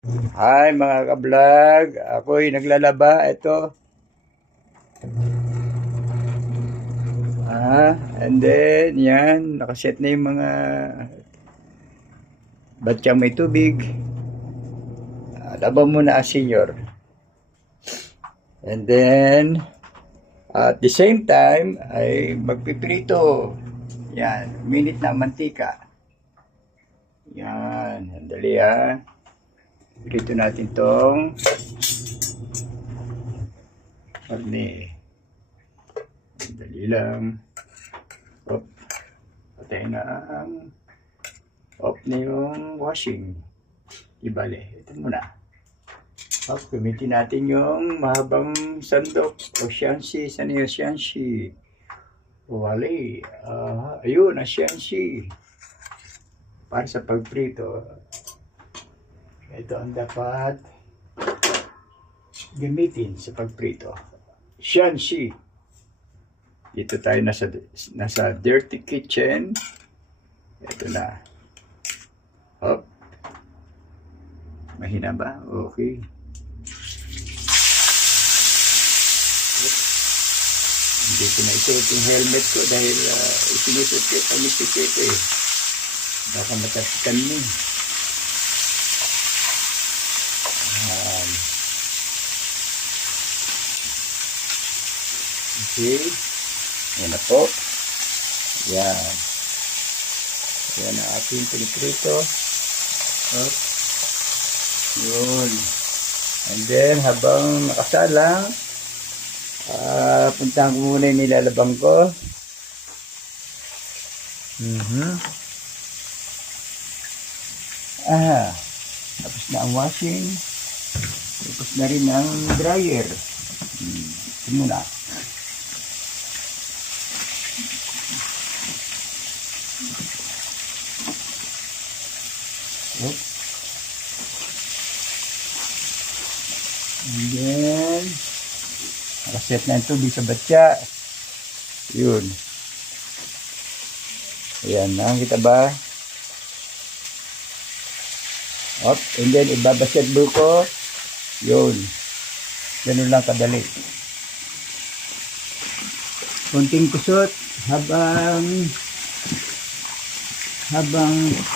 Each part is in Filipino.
Hi mga ka-vlog, ako'y naglalaba, ito. And then, yan, nakaset na yung mga batsyang may tubig. Laban muna senior. And then, at the same time, ay magpiprito. Yan, minute na mantika. Yan, andali Prito natin tong karne. Dali lang. Op. Patay na ang off na yung washing. Ibale. Ito muna. Op. Gamitin natin yung mahabang sandok. O siyansi. Saan yung siyansi? Wali. Ayun. Ang siyansi. Para sa pagprito. Ito ang dapat gamitin sa pagprito. Siyansi. Dito tayo nasa dirty kitchen. Ito na. Hop. Mahina ba? Okay. Hindi ko na isuot yung helmet ko dahil isinusuot ko pag nagpipit Baka matasikan mo. Okay. Yan na po. Yan. Yan ang ating piniprito. Hop. Yun. And then, habang nakasalang, puntahan ko muna yung nilalabang ko. Tapos na ang washing. Tapos na rin ang dryer. Ito muna. And then, nakaset na yung tubig sa batya. Yun. Ayan, nakakita ba? Up, and then, ibabasketball ko. Yun. Ganun lang kadali. Konting kusot habang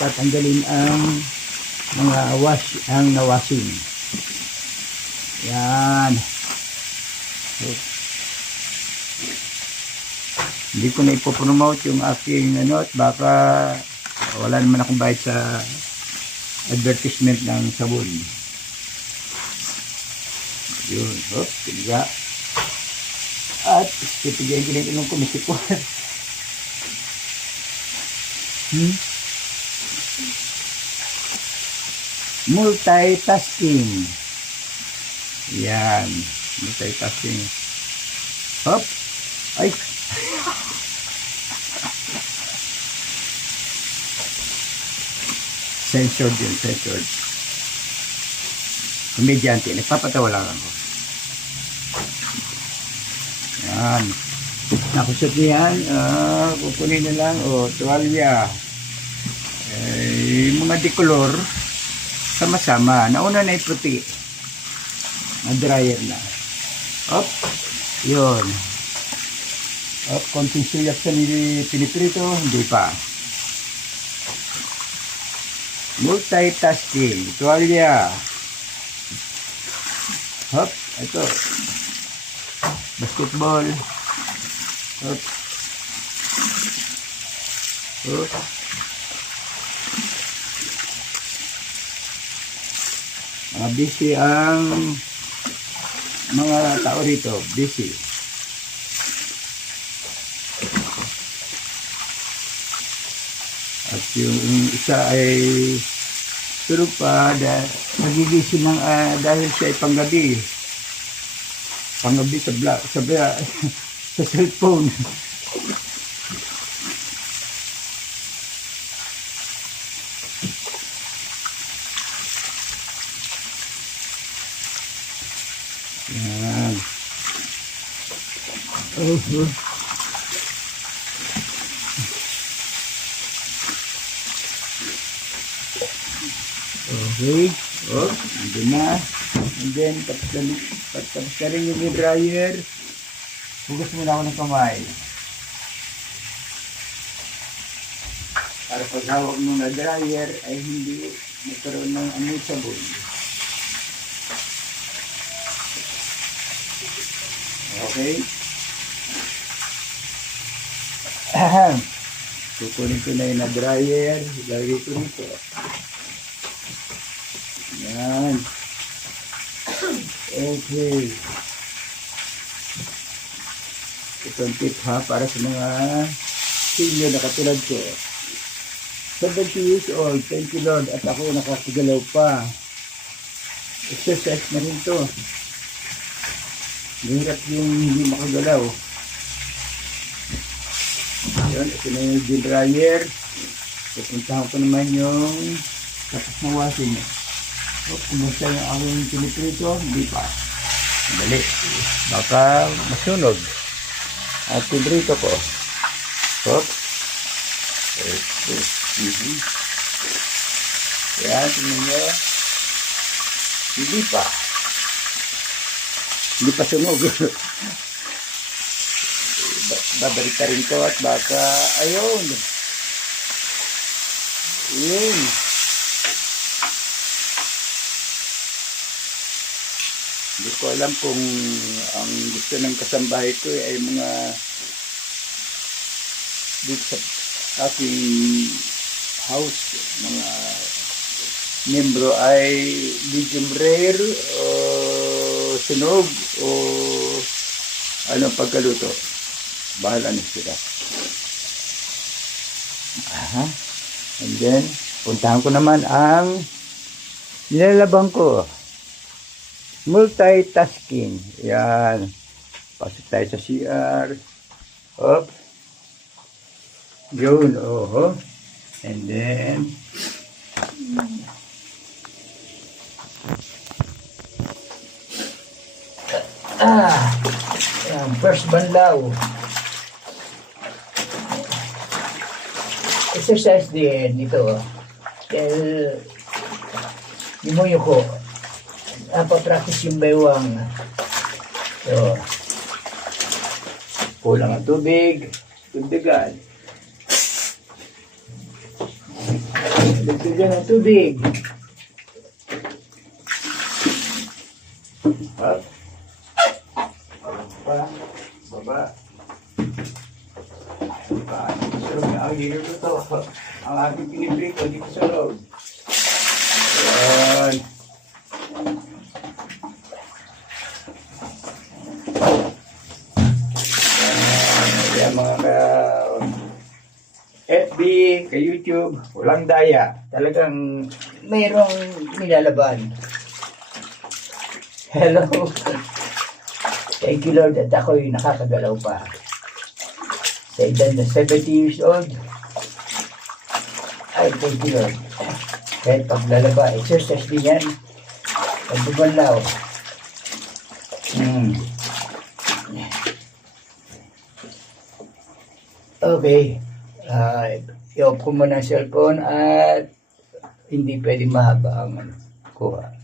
tatanggalin ang mga ang nawashing. Yan. Hindi ko na ipopromote yung aking at baka wala naman akong bayad sa advertisement ng sabon. Yun. Piliga. At pipigyan ko na yung kumisikwan. Multitasking. Yan. Multitasking. Hop. Ay. Censored yun. Censored. Komedyante. Nagpapatawa lang ako. Yan. Nakusot niyan. Kukunin na lang. Tuwalya. Mga decolor. Sama-sama. Nauna na yung puti. Dryer na. Op. Yun. Op. Konting silyak sa piniprito. Hindi pa. Multitasking. Tuwalya. Hop. Ito. Basketball. Hop. Hop. Busy ang mga tao rito. Busy. At yung isa ay tulog pa nagigising ng dahil siya ay panggabi. Panggabi sa cellphone. Yan. Okay. Oh, andun na. And then, tapos na rin yung dryer. Hugas muna ako ng kamay. Para pag hawak mo na dryer ay hindi magkaroon ng amoy sabon. Okay? Kukunin ko na yung na dryer. Ilagay ko nito. Yan. Okay. Itong tip ha, para sa mga senior na katulad ko. 70 years old, thank you Lord, at ako nakakagalaw pa. Exercise na rin to. Mahirap yung hindi makagalaw. Yun, ito na yung dryer. Pupuntahan ko naman yung tapos na washing. So, kumusta yung aking piniprito? Hindi pa. Dali. Baka masunog. At pinrito ko. Hop. Yan, tingnan nyo. Hindi pa. Hindi pa sunog. Babalik ka rin ko at baka, ayun. Yun. Hindi ko alam kung ang gusto ng kasambahay ko ay mga dito sa aking house, mga membro ay medium rare o sunog o ano pagkaluto. Bahala na sila. Aha. And then, puntahan ko naman ang nilalabang ko. Multitasking. Yan. Pasok tayo sa CR. Hop. Yun. Oh. And then, yan. First banlaw. Exercise din ito. Dahil, limuyo ko. Napapractice yung baywang. So, kulang ang tubig. Tubig-tubigan. Tubig-tubigan ang tubig. Up. Baba. Baba. So, ang hinuluto. Ang aking pinibrito dito sa loob. Yan. Mga FB, kay YouTube, walang daya. Talagang mayroong nilalaban. Hello. Thank you Lord at ako'y nakakagalaw pa. Sa edad na 70 years old. Ay, thank you Lord. Kahit paglalaba, exercise din yan. Pagbubanlaw. Okay. I-off ko muna ang cellphone at hindi pwede mahaba ang kuha.